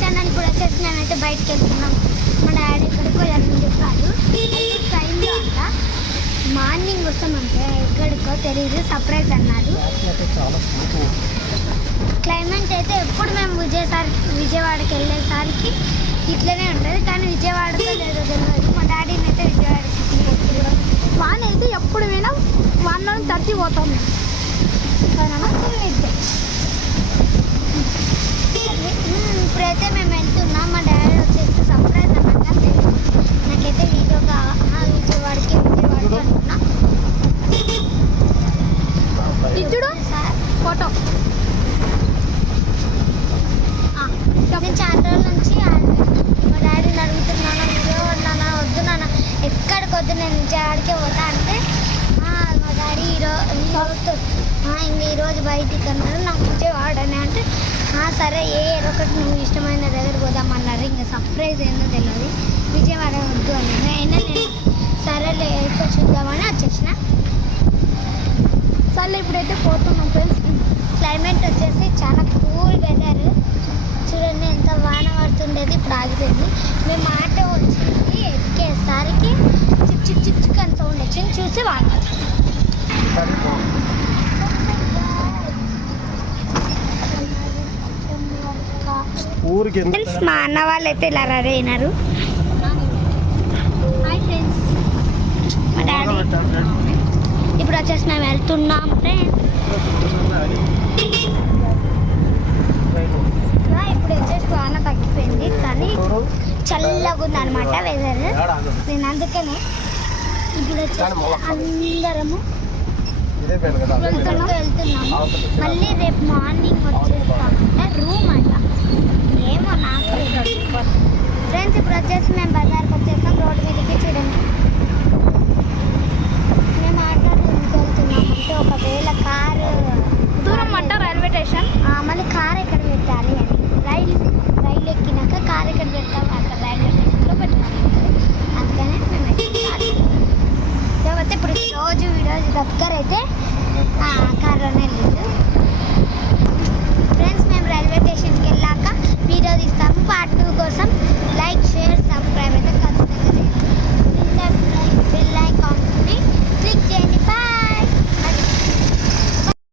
Channel కూడా వచ్చేసి మేమైతే బయటకు వెళ్తున్నాం. మా డాడీ ఎక్కడికో వెళ్ళని చెప్పారు. ట్రైన్లో అంట మార్నింగ్ వస్తామంటే ఎక్కడికో తెలియదు, సర్ప్రైజ్ అన్నారు. క్లైమేట్ అయితే ఎప్పుడు మేము విజయవాడకి వెళ్ళేసరికి ఇట్లనే ఉంటుంది, కానీ విజయవాడతో లేదో తెలియదు. మా డాడీని అయితే విజయవాడకి వాన అయితే ఎప్పుడు పోయినా వానలో తడిచిపోతాం. ఇప్పుడైతే మేము వెళ్తున్నాం. మా డాడీ వచ్చేసి సర్ప్రైజ్ అన్నమాట తెలియదు. నాకైతే విజయవాడకి అంటున్నా. ఇచ్చుడు ఫోటో నేను చాలా రోజుల నుంచి మా డాడీని అడుగుతున్నాను, నాన్న వద్దు నాన్న ఎక్కడికి వద్దు, నేను విజయవాడకే పోతా అంటే మా డాడీ ఈరోజు బయటికి అన్నారు. నాకు విజయవాడని అంటే సరే ఏదో ఒకటి నువ్వు ఇష్టమైన దగ్గర పోదామన్నారు. ఇంకా సర్ప్రైజ్ ఏందో తెలియదు, విజయవాడ వద్దు అని. అయినా నేను సరేలే ఎక్కువ చూద్దామని వచ్చేసిన. సరే ఇప్పుడైతే పోతున్నాం ఫ్రెండ్స్. క్లైమేట్ వచ్చేసి చాలా కూల్ వెదర్ చూడండి, ఎంత వాన పడుతుండేది, ఇప్పుడు ఆగిపోయింది. మేము ఆటో వచ్చింది ఎక్కేసరికి చిక్ చిక్ చిక్ చిక్ అని సౌండ్ వచ్చింది, చూసి వాన. ఫ్రెండ్స్ మా అన్న వాళ్ళు అయితే ఇలా రెడీ అయినారు. హాయ్ ఫ్రెండ్స్, మా డాడీ ఇప్పుడు వచ్చేసి మేము వెళ్తున్నాం ఫ్రెండ్స్. ఇప్పుడు వచ్చేసి వాన తగ్గిపోయింది, కానీ చల్లగా ఉంది అనమాట వెదర్. నేను అందుకనే ఇప్పుడు వచ్చేసి అందరము వెళ్తున్నాము. మళ్ళీ రేపు మార్నింగ్ వచ్చేస్తామంటే రూమ్ అంట, ఏమో నాకు ఫ్రెండ్స్. ఇప్పుడు వచ్చేసి మేము బజార్కి వచ్చేస్తాం. రోడ్డు మీదకి చూడండి, మేము ఆటోకి వెళ్తున్నాం. అంటే ఒకవేళ కారు దూరం అంట రైల్వే స్టేషన్, మళ్ళీ కారు ఎక్కడ పెట్టాలి అని రైలు ఎక్కినాక కారు ఎక్కడ పెట్టాలి, అక్కడ రైల్వే స్టేషన్లో పెట్టాలి. అందుకనే మేము లేకపోతే ఇప్పుడు రోజు దగ్గర అయితే